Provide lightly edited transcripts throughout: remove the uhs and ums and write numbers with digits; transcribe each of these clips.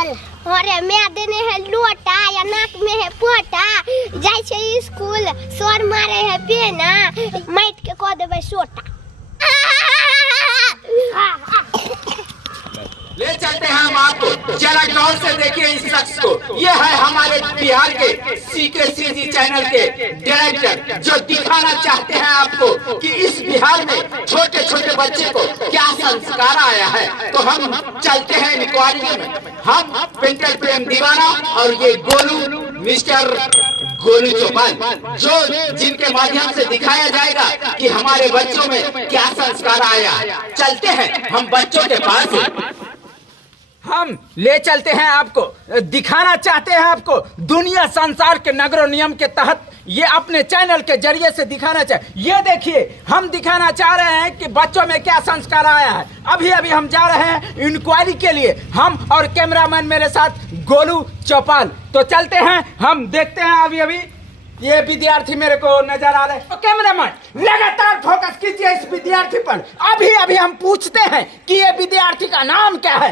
अरे मैं देने है लोटा या नाक में है पोटा जाय छे स्कूल सर मारे है पेना माइट के को देबे सोटा। ले चलते हैं हम आपको, जरा गौर से देखिए इस शख्स को। ये है हमारे बिहार के CKCG चैनल के डायरेक्टर, जो दिखाना चाहते हैं आपको कि इस बिहार में छोटे छोटे बच्चे को क्या संस्कार आया है। तो हम चलते हैं इंक्वायरी में, हम पेंटर प्रेम दीवाना और ये गोलू मिस्टर गोलू चौपाल, जो जिनके माध्यम से दिखाया जाएगा कि हमारे बच्चों में क्या संस्कार आया। चलते हैं हम बच्चों के पास, हम ले चलते हैं आपको, दिखाना चाहते हैं आपको दुनिया संसार के नगरो नियम के तहत। ये अपने चैनल के जरिए से दिखाना चाहिए। ये देखिए, हम दिखाना चाह रहे हैं कि बच्चों में क्या संस्कार आया है। अभी अभी हम जा रहे हैं इंक्वायरी के लिए, हम और कैमरामैन मेरे साथ गोलू चौपाल। तो चलते हैं, हम देखते हैं। अभी अभी ये विद्यार्थी मेरे को नजर आ रहे हैं। तो कैमरामैन लगातार फोकस कीजिए इस विद्यार्थी पर। अभी अभी हम पूछते हैं कि ये विद्यार्थी का नाम क्या है।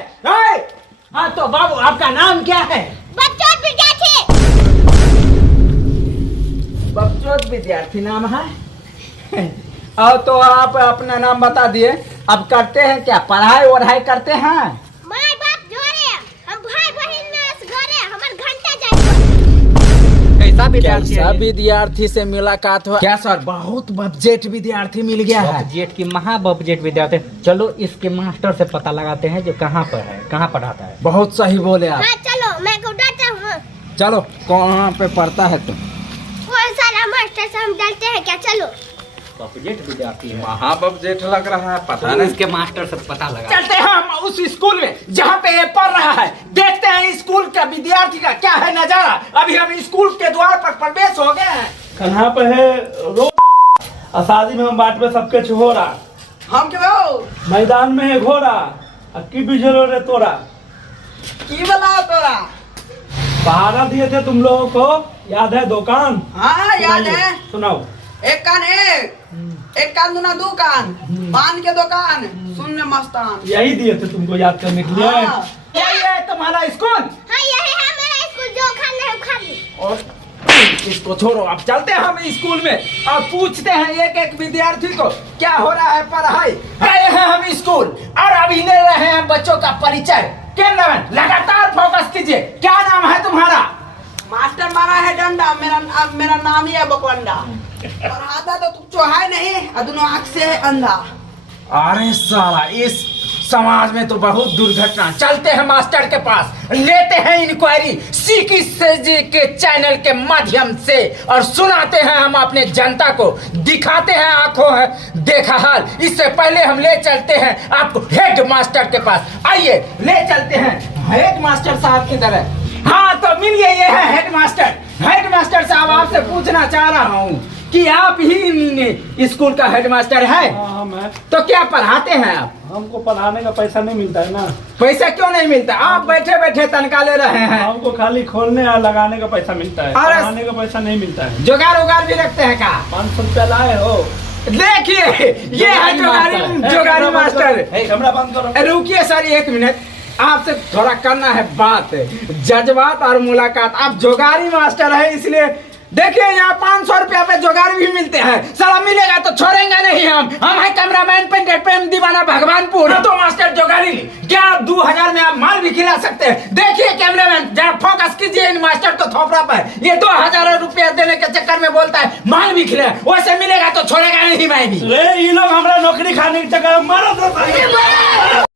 हाँ तो बाबू, आपका नाम क्या है? बच्चों विद्यार्थी। बच्चों विद्यार्थी नाम है। और तो आप अपना नाम बता दिए। अब करते हैं क्या, पढ़ाई वढ़ाई करते हैं? माय बाप जोरे हम भाई बहन में घरे हमर घंटा जाए। कैसा विद्यार्थी से मुलाकात हुआ? क्या सर, बहुत बबजेट विद्यार्थी मिल गया है। बबजेट की महा बबजेट विद्यार्थी। चलो इसके मास्टर से पता लगाते हैं जो कहाँ पर है, कहाँ पढ़ाता है। बहुत सही बोले आप। हाँ चलो मैं को डालता हूँ। चलो, कहाँ पे पढ़ता है तुम? वो सारा मास्टर से हम डालते हैं क्या? चलो। बबजेट विद्यार्थी है। महा बबजेट लग रहा है, पता तो नहीं। इसके मास्टर से पता लगा। चलते हैं हम उस स्कूल में जहाँ पे ये पढ़ रहा है, देखते हैं स्कूल का विद्यार्थी का क्या है नजारा। अभी हम स्कूल के द्वार पर प्रवेश हो गए हैं। कहाँ पे है रो और शादी में हम बाट में सबके छोरा। हम क्यों? मैदान में है घोड़ा की बिजलो रे तोरा। की बला तोरा? पहाड़ा दिए थे तुम लोगों को, याद है दुकान? हाँ याद है। सुनाओ। एक कान एक कान दूना दो कान, पान के दुकान सुनने मस्तान। यही दिए थे तुमको याद करने के लिए। हाँ। क्या ये है तुम्हारा स्कूल? हाँ यही है मेरा स्कूल, जो खाना है खा ली। और इसको छोड़ो, अब चलते हैं हम स्कूल में और पूछते हैं एक एक विद्यार्थी को क्या हो रहा है पढ़ाई। आए हैं हम स्कूल और अभी ले रहे हैं बच्चों का परिचय। कैमरामैन लगातार फोकस कीजिए। क्या नाम है तुम्हारा? मास्टर मारा है डंडा, मेरा नाम ही है बकवंडा। और आधा तो तुम चौहा नहीं और दोनों आँख से है अंधा। अरे साला, इस समाज में तो बहुत दुर्घटना। चलते हैं मास्टर के पास, लेते हैं इंक्वायरी CKCG के चैनल के माध्यम से और सुनाते हैं हम अपने जनता को, दिखाते हैं आंखों है देखा हाल। इससे पहले हम ले चलते हैं आपको हेड मास्टर के पास। आइए ले चलते हैं। हेड मास्टर साहब किधर है? हाँ तो मिलिए, ये है हेड मास्टर। हेड मास्टर साहब, आपसे पूछना चाह रहा हूँ कि आप ही स्कूल का हेडमास्टर है? हाँ मैं। तो क्या पढ़ाते हैं आप? हमको पढ़ाने का पैसा नहीं मिलता है ना। पैसा क्यों नहीं मिलता? आप बैठे बैठे तनख्वाह ले रहे हैं। हमको खाली खोलने और लगाने का पैसा मिलता है, अरे! पढ़ाने का पैसा नहीं मिलता है। जुगाड़ उगाड़ भी रखते हैं का? 500 रुपया लाए हो? देखिए, ये है जुगाड़ी मास्टर। कैमरा बंद करो। रुकिए सर, एक मिनट, आपसे थोड़ा करना है बात, जज्बात और मुलाकात। आप जुगाड़ी मास्टर है, इसलिए देखिए यहाँ 500 रुपया पे जुगाड़ भी मिलते हैं। साला मिलेगा तो छोड़ेंगे नहीं हम है कैमरामैन पेंटर प्रेम दीवाना भगवानपुर। तो मास्टर जुगाड़ी क्या 2000 में आप माल भी खिला सकते हैं? देखिए कैमरामैन, जरा फोकस कीजिए इन मास्टर को थोपड़ा पर। ये 2000 रुपया देने के चक्कर में बोलता है माल भी खिला, वैसे मिलेगा तो छोड़ेगा नहीं मैं भी। ये लोग हमारा नौकरी खाने के चक्कर में मारो तो।